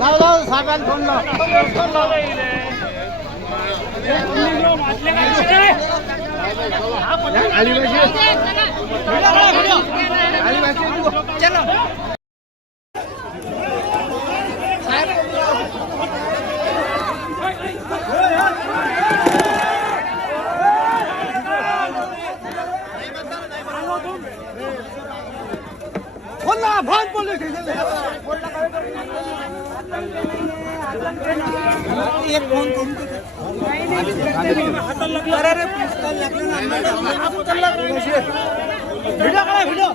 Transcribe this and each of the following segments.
લાવ લાવ સાહેબ ફોન લાવ. ફોન લાવ આલી બાજી આલી બાજી ચલો. व्हिडिओ काढा व्हिडिओ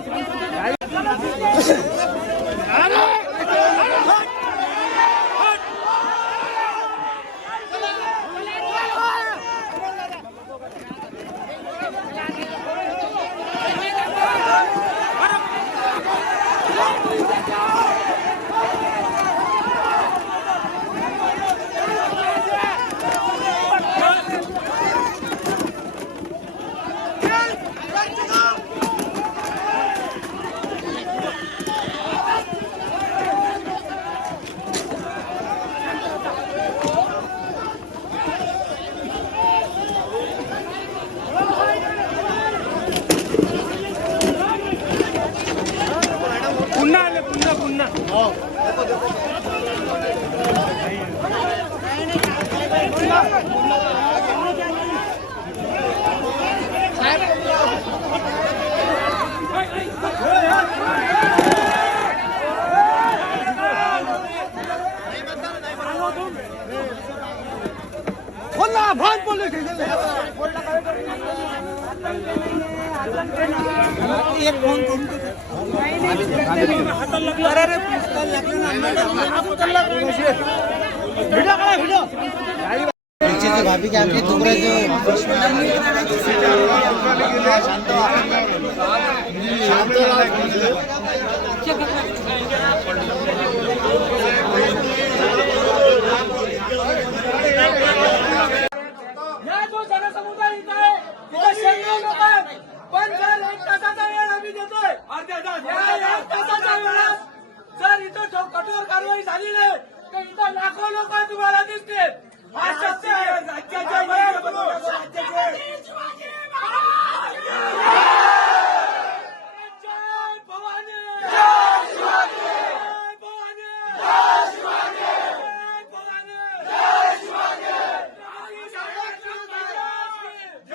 पुन्हा आले पुन्हा पुन्हा फोन लाव फोन पोलीस एक फोन भाभी के आमची या जो जनसमुदाय इथं आहे तिथं शेकडो लोक आहेत पण जर एक तासाचा वेळ आम्ही देतोय या एक तासाच्या वेळात जर इथं कठोर कारवाई झाली नाही तर इथं लाखो लोक तुम्हाला दिसतील. हा सत्य आहे. राज्याच्या जय भवानी जय भवानी जय भवानी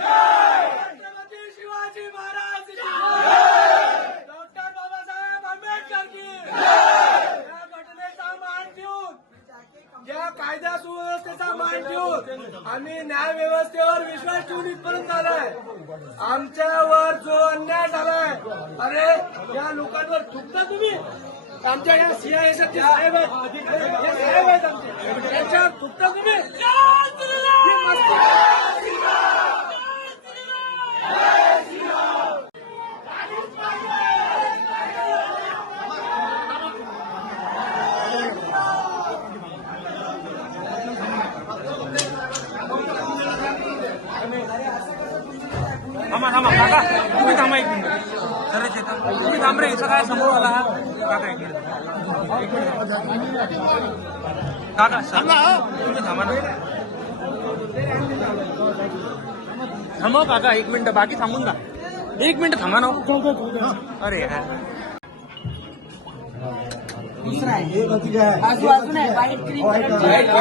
छत्रपती शिवाजी महाराज की डॉक्टर बाबासाहेब आंबेडकर की या घटनेचा मान ठेवून या कायदा सुव्यवस्थेचा मान ठेवून आम्ही न्याय व्यवस्थेवर विश्वास ठेवून इथपर्यंत आलाय. आमच्यावर जो अन्याय झालाय अरे या लोकांवर थुकता तुम्ही? आमच्या या सीआयएसचे साहेब आहेत. हे साहेब आहेत आमचे. त्यांच्यावर थुकता तुम्ही? ही मस्ती थांबा थांबा काका. तुम्ही थांबा एक मिनिट. येतं तुम्ही थांब रे इथं काय समोर आला हा? काका एक मिनिट काका सर तुम्ही थांबा ना. थांबव काका एक मिनिट. बाकी थांबून जा. एक मिनिट थांबा ना हो. अरे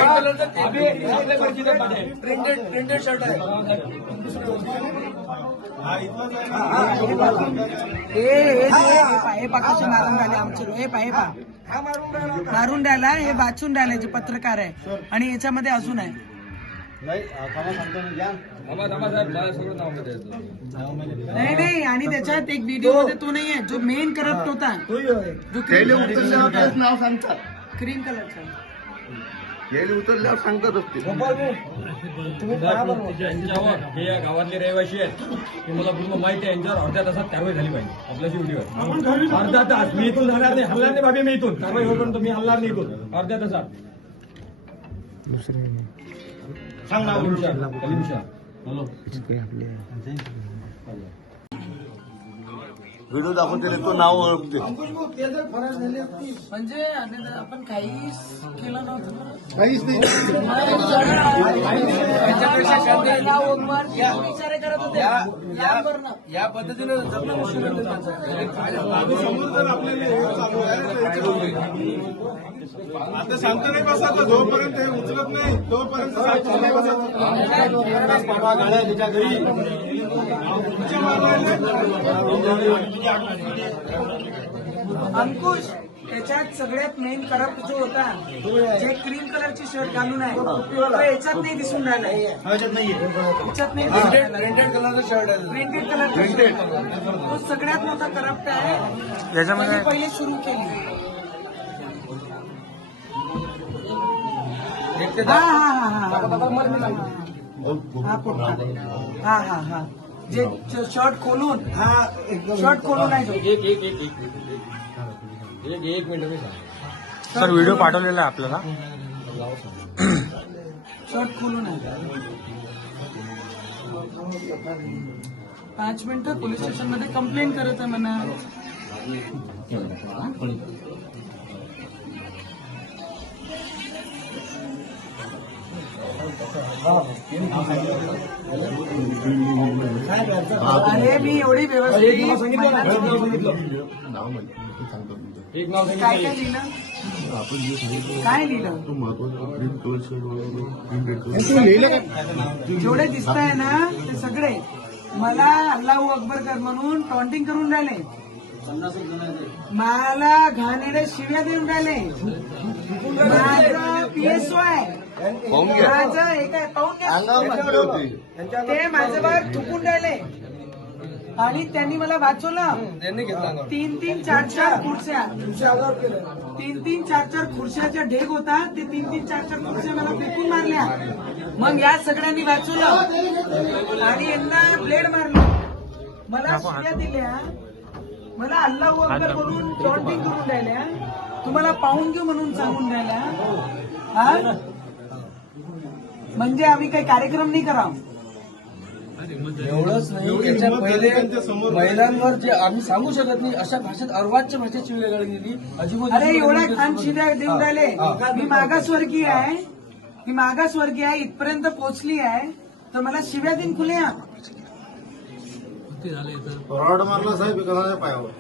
इकडे गरजेचं आहे. प्रिंटेड प्रिंटेड शर्ट आहे? हे मारून राहिले आमचे. हे हे मारून राहिला हे वाचून राहिले जे पत्रकार आहे. आणि याच्यामध्ये अजून आहे. नाही नाही आणि त्याच्यात एक व्हिडिओमध्ये तो नाही आहे जो मेन करप्ट होता. जो नाव सांगतात. क्रीम कलरचा गेले उतरल्यावर सांगतात असते यांच्यावर हे या गावातले रहिवासी आहेत हे मला पूर्ण माहिती आहे. यांच्यावर अर्ध्या तासात कारवाई झाली पाहिजे आपल्या शेवटीवर अर्धा तास मी इथून जाणार नाही. हलणार नाही भाभी मी इथून. कारवाई होईपर्यंत मी हलणार नाही इथून. अर्ध्या तासात. सांग ना कलिमशा हॅलो व्हिडिओ दाखवते तो नाव ओळखते म्हणजे आणि आपण काही केलं नव्हतं ना. काहीच नाही पहिला ओगवर विचारे करत होते यावर ना. या पद्धतीने. आता शांत नाही बसायचं जोपर्यंत हे उचलत नाही तोपर्यंत शांत नाही परवा गाड्या त्याच्या घरी अंकुश त्याच्यात सगळ्यात मेन करप्ट जो होता जे क्रीम कलरची शर्ट घालून आहे तो याच्यात नाही दिसून राहिला. याच्यात नाही. प्रिंटेड कलरचं शर्ट आहे. प्रिंटेड कलर तो सगळ्यात मोठा करप्ट आहे. याच्यामध्ये त्याने पहिले सुरू केली. हा हा हा हा हा. हा हा हा. जे शर्ट खोलून हा शर्ट खोलून तो. एक एक एक एक एक एक मिनिट मी सर व्हिडिओ पाठवलेला आहे आपल्याला. शर्ट खोलून आहे पाच मिनिटं पोलीस स्टेशनमध्ये कंप्लेंट करत आहे म्हणा. अरे मी एवढी व्यवस्थित एक नाव काय सांगितलं. काय लिहिलं? काय लिहिलं? जेवढे दिसत आहे. ना ते सगळे. मला अल्लाहू अकबर कर म्हणून टॉन्टिंग करून राहिले. मला घाणेडे शिव्या देऊन राहिले. माझं पीएसओ आहे माझं हे काय पाहून घ्या. होती. ते माझं बाहेर थुकून राहिले. आणि त्यांनी मला वाचवलं. तीन तीन चार चार खुर्च्या. तीन तीन चार चार खुर्च्याच्या ढेग होता ते तीन तीन चार चार खुर्च्या मला फेकून मारल्या. मग या सगळ्यांनी वाचवलं. आणि यांना ब्लेड मारलं. मला शिव्या दिल्या. मला अल्लाह अकबर बोलून टॉन्टिंग करून राहिल्या. तुम्हाला पाहून घेऊ म्हणून सांगून राहिल्या. हा? म्हणजे आम्ही काही कार्यक्रम नाही करावं. एवढंच नाही पहिले महिलांवर जे आम्ही सांगू शकत नाही अशा भाषेत अर्वाच्य भाषेत शिवलेल्या गेली. अजिबात अरे एवढ्या खान शिव्या देऊन राहिले मी मागासवर्गीय आहे मी मागासवर्गीय आहे इथपर्यंत पोहोचली आहे तर मला शिव्या दिन खुल्या रॉड मारला साहेब पायावर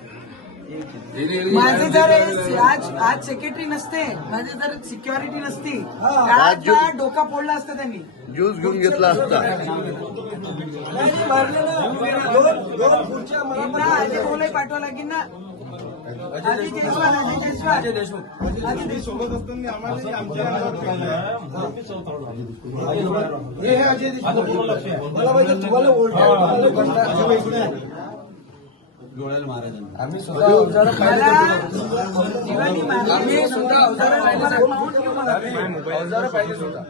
माझे जर हे- आज आज सेक्रेटरी नसते माझे जर सिक्युरिटी नसती आज डोका फोडला असता त्यांनी. ज्यूस घेऊन घेतला असता. मारले ना. दोन दोन खुर्च्या मला यांना अजय बोले पाठवा लागेल ना. अजय जयस्वाल अजय जयस्वाल देशमुख. अजय देशमुख. सोबत असताना आम्हाला आमच्या अंगावर केलं. हे अजय देशमुख. मला तुम्हाला ओळख आम्ही सुद्धा अवजारं मला पाहिले जीवानी मारली. आम्ही सुद्धा अवजारं पाहिले. अवजारं सुद्धा.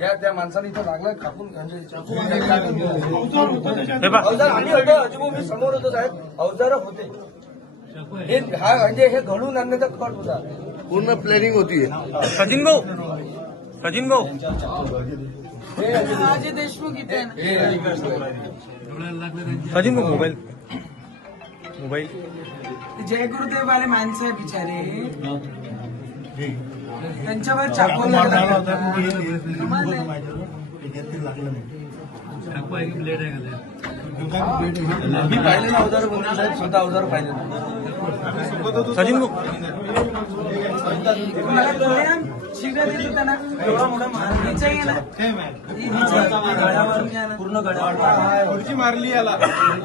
या त्या माणसाने इथं लागलं कापून म्हणजे चाकू. हे अवजार आम्ही होतो अजिबो मी समोर होतो साहेब. अवजार होते. हे हा म्हणजे हे घडून आणण्याचा कट होता. पूर्ण प्लॅनिंग होती. सचिन भाऊ. सचिन भाऊ. अजय देशमुख इथे आहे ना. हे सचिन भाऊ मोबाईल मोबाईल जय गुरुदेव वाले माणसं आहे बिचारे त्यांच्यावर चाकू लागला. कमाल आहे. मी पाहिले ना अवजार म्हणून साहेब स्वतः अवजार पाहिले ना सचिन भाऊ मला डोळ्या शिव्या देत होता ना एवढा मोठा मारणीचा आहे ना हिचा गळ्यावर घ्या ना. पूर्ण गड्या खुर्ची मारली याला.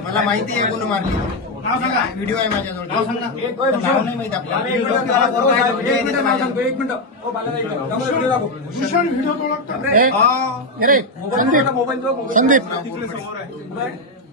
मला माहिती आहे कोण मारली. व्हिडिओ आहे माझ्याजवळ. नाव सांग. ना नाव नाही माहिती आपल्याला. एक मिनिट. भूषण व्हिडिओ मोबाईल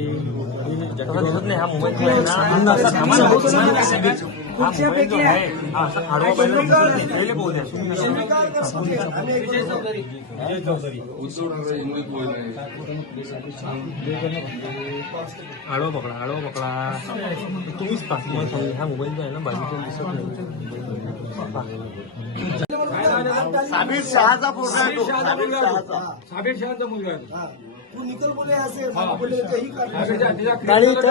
दिसत नाही हा मोबाईल आडवा पकडा आडवा पकडा तुम्हीच पा सांगू, हा मोबाईल जो आहे ना बाजूचा दिसत नाही शहाचा मुलगा आहे शहाचा. तो. शहाचा मुलगा आहे हा.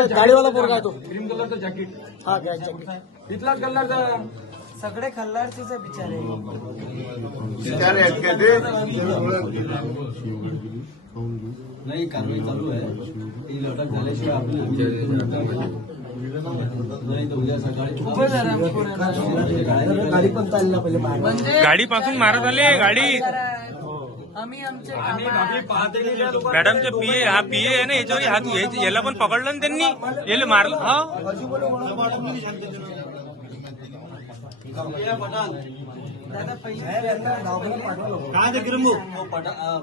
गाडीवाला पोरगा आहे तो. क्रीम कलरचं जॅकेट हा घ्यायचं तिथलाच कलरचा सगळे खल्लारचेच बिचारे। बिचारे आहेत का ते? नाही कारवाई चालू आहे ती अटक झाल्याशिवाय पोरांना. गाडी पण चालला पहिले गाडी पासून मारत आले गाडी। मॅडमचे पीए हा पीए आहे ना याच्यावर हात याला पण पकडलं ना त्यांनी? याला मारलं? हा? दादा पैसे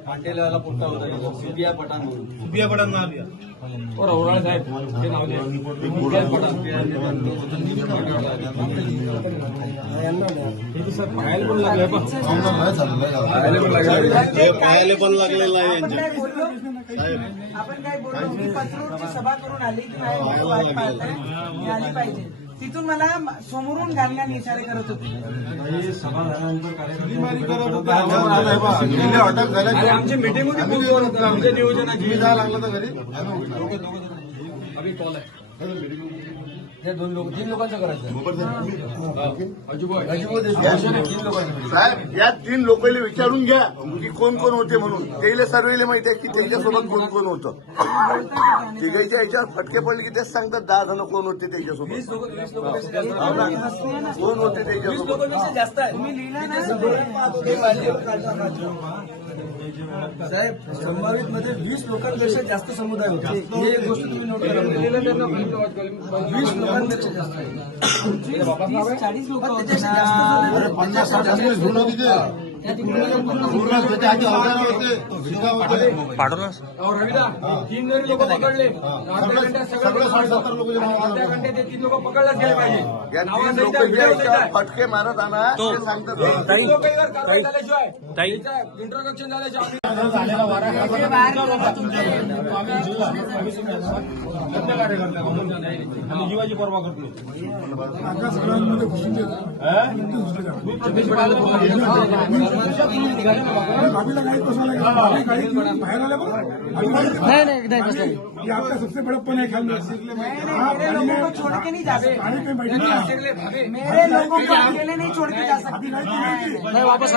पाटेलाला पोटा होता. सीबीआय पठाण म्हणून. बिया पडा ना बिया ओ, रवराळे साहेब ते नाव द्या. विजय पठाण. हे सर पाहायला पण लागले पण पायाला पण लागलेला आहे आपण काय पत्रवरची सभा करून आली की नाही? आली पाहिजे. तिथून मला समोरून घालण्या इशारे करत होते. गेले अटक अरे झाल्या आमची मीटिंग होती आमच्या नियोजनाची. लागलं तर घरी. अभि कॉल आहे ते दोन लोक तीन लोकांचं करायचं. अजूबॉय साहेब या तीन लोकांना विचारून घ्या की कोण कोण होते म्हणून. त्याला सर्वेला माहिती आहे की त्यांच्यासोबत कोण कोण होतं. तिघाच्या याच्यावर फटके पडले की तेच सांगतात दहा जण कोण होते त्याच्यासोबत. कोण होते त्याच्यासोबत? लोकांपेक्षा जास्त आहे. साहेब संभावित मध्ये वीस लोकांपेक्षा जास्त समुदाय होते. ही एक गोष्ट तुम्ही नोट करा. वीस लोकांपेक्षा जास्त चाळीस लोक रविदा तीन जरी लोक पकडले तीन लोक पकडलाच गेले पाहिजे. फटके मारत आणा इंट्रोडक्शन जीवाची पर्वा करतो नहीं नहीं नहीं बस नहीं. आपका सबसे बड़ा पन है ख्याल मेरे लोगों को छोड़ के नहीं जा सकते मेरे लोगों को अकेले नहीं छोड़ के जा सकते नाही वापस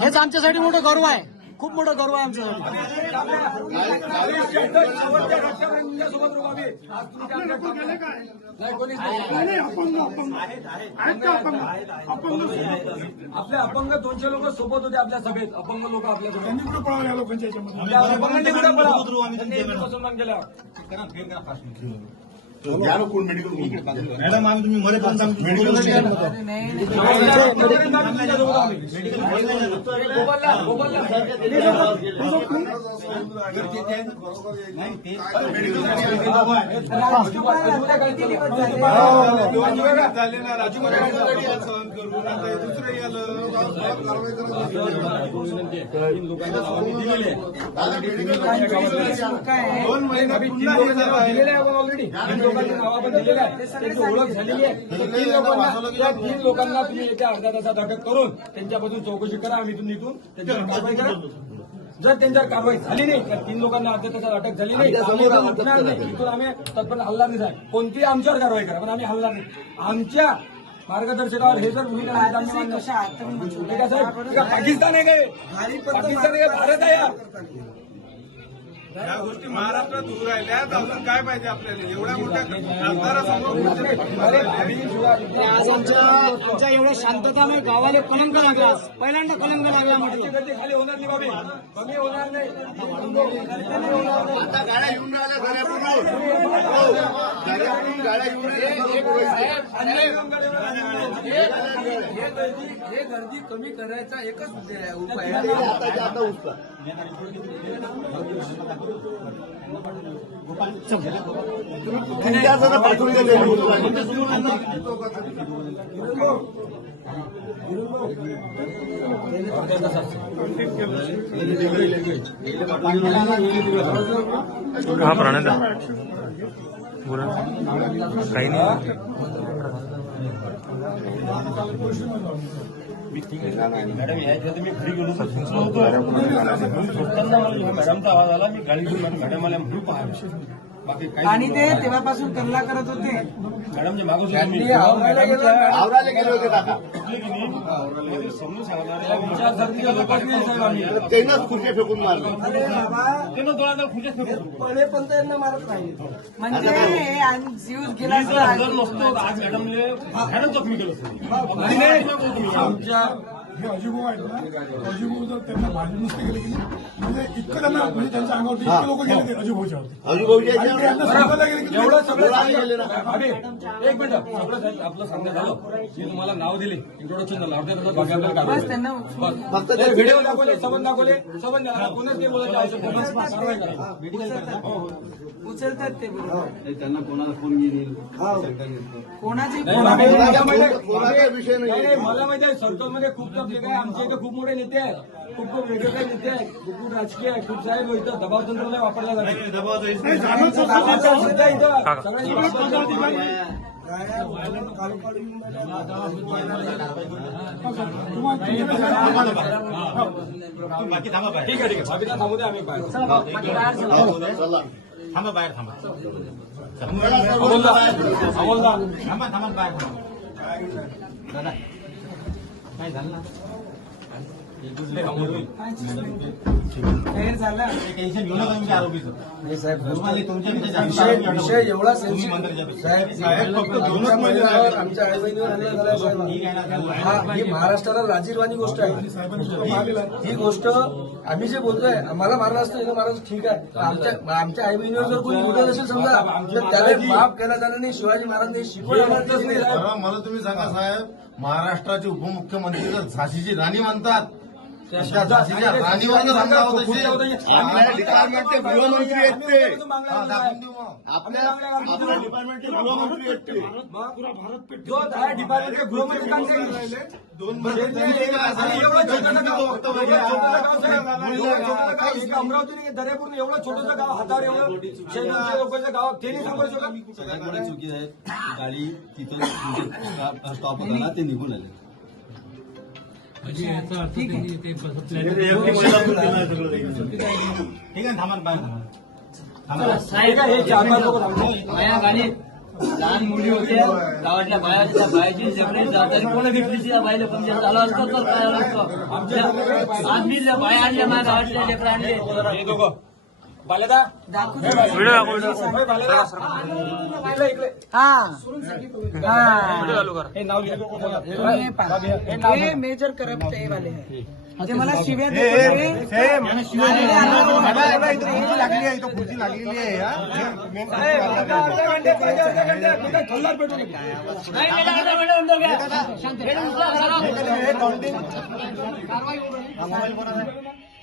हेच आमच्यासाठी मोठं गौरव आहे. खूप मोठं गौरव आहे आमच्यासाठी आपले अपंग दोनशे लोक सोबत होते आपल्या सभेत. अपंग लोक आपल्या कुठे पळावं? हिंदू मुसलमान केल्यावर मॅडम आम्ही तुम्ही मध्ये पण मेडिकल गोपालला राजू सहन करून आता दोन महिने तीन पुन्हा हे लोकांना झालं. ऑलरेडी त्यांची ओळख झालेली आहे तीन लोकांना तुम्ही येत्या अर्ध्या तासात अटक करून त्यांच्यापासून चौकशी करा आम्ही इथून निघून त्यांच्यावर कारवाई करा जर त्यांच्यावर कारवाई झाली नाही तर तीन लोकांना तासात अटक झाली नाही. तर आम्ही इथून उठणार नाही. इथून आम्ही तत्पर हल्ला नाही साहेब कोणतीही आमच्यावर कारवाई करा पण आम्ही हल्ला नाही. आमच्या मार्गदर्शकावर हे जर भूमिका तर आम्ही कशा पाकिस्तान आहे काय पाकिस्तान आहे काय भारत आहे यार या गोष्टी महाराष्ट्रात होऊ राहिल्या. तर अजून काय पाहिजे आपल्याला? एवढ्या मोठ्या खासदारासमोर आज आमच्या आमच्या एवढ्या शांततामुळे गावाला कलंक लागला. पहिल्यांदा कलंक लागला म्हटलं. खाली होणार नाही बाबी. कमी होणार नाही. आता गाड्या येऊन राहिल्या दर्यापूरहून हो. गाड्या येऊन हे गर्दी कमी करायचा एकच उपाय हा प्राण्याचा बोला काही नाही. मॅडम याच्या मी घरी गेलो मॅडमचा आवाज आला मी गाडी घेऊन मॅडम मला आल्या म्हणून पहा. आणि ते तेव्हापासून कल्ला करत होते. आवरायला गेले होते. काका समजून सांगणार विचारसरणीच्या लोकांनी साहेब आम्ही. त्यांनाच खुर्ची फेकून मारले. अरे बाबा. त्यांना दोळांना खुशच नको पळे पण त्यांना मारत नाही. म्हणजे आणि जीव गेला नसतो आज मॅडमने भयानक जखमी केलं असतं. आमच्या हे अजिभाऊ आहेत ना अजिभाऊ जर त्यांना भाजी नुसते गेले की नाही, म्हणजे इतकं त्यांना म्हणजे त्यांच्या अंगावरती इतके लोक गेले ते अजिभाऊच्या एवढं सगळं. सांगितलं. एक मिनिट. सगळं सांगितलं. आपलं सांगणं झालं. मी तुम्हाला नाव दिले. इंट्रोडक्शन झालं. अर्ध्या तासात बाकी आपल्याला बस. ते व्हिडिओ दाखवले सबंध दाखवले. सबंध दाखवले. कोणच काही बोलायचं आवश्यक नाही. कारवाई करा. उचलतात. ते बरोबर नाही, त्यांना कोणाला फोन घेतलं कोणाची नाही, मला माहिती आहे. कोणाचा विषय नाही. नाही, नाही, मला माहिती आहे सर्कलमध्ये खूप पब्लिक आहे आमच्या इथे खूप मोठे नेते आहेत. खूप खूप वेगवेगळे नेते आहेत. खूप खूप राजकीय आहे खूप साहेब इथं दबाव तंत्र वापरला जातो सध्या इथं. सगळ्यांची ठीक आहे ठीक आहे. थांबू आम्ही बाहेर. चला थांबा बाहेर थांबा. थांबा थांबा बाहेर थांबा. जाहीर झाला टेन्शन घेऊ नका तुमच्या आरोपीचं. विषय एवढा सेन्सिटिव्ह साहेब साहेब फक्त दोनच आमच्या महिने महिलावर, झाले. आमच्या आई बहिणीवर हल्ला झाला साहेब हा ही महाराष्ट्राला लाजीरवाणी गोष्ट आहे. ही- ही गोष्ट आम्ही जे बोलतोय आम्हाला मारलं असतं मारलं असतं, ठीक आहे. आमच्या आमच्या आई बहिणीवर जर कोणी मोठं असेल समजा तर त्याला माफ केला जाणार नाही. शिवाजी महाराजांनी शिकवलं नाही. मला तुम्ही सांगा साहेब. महाराष्ट्राचे उपमुख्यमंत्री झाशीची राणी म्हणतात आपल्या डिपार्टमेंटचे गृहमंत्री आहेत ते. हा. आपल्या आपल्या डिपार्टमेंटचे गृहमंत्री आहेत ते. डिपार्टमेंटचे गृहमंत्री दोन एक अमरावती दर्यापूर एवढं छोटंसं गाव हातावर एवढं लोकांचं गाव ते नाही सांगू शकत सगळ्यात मोठी चुकी आहे गाडी तिथं म्हणजे स्टॉप होता ना ते निघून आले. ठीक आहे. थांबा बाहेर थांबा. ठीक आहे हे चार पाच लोक थांबले. माया गाडीत लहान मुली होत्या. गावातल्या बाया त्या बायाची जबरी जबाबदारी कोण घेतली त्या बायला पण जर झालं असतं तर काय झालं असतं. आमच्या आदमीला बाया आणल्या माझ्या गावातल्या लेकरं आणले. हे दोघं. बालेदा हा हा हे हे. हे मेजर करप्ट हे वाले आहे जे मला शिव्या खुर्ची लागलेली आहे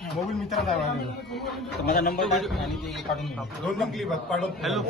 मोबाईल मित्राचा माझा नंबर आणि ते काढून दोन क्लिप पाठवतो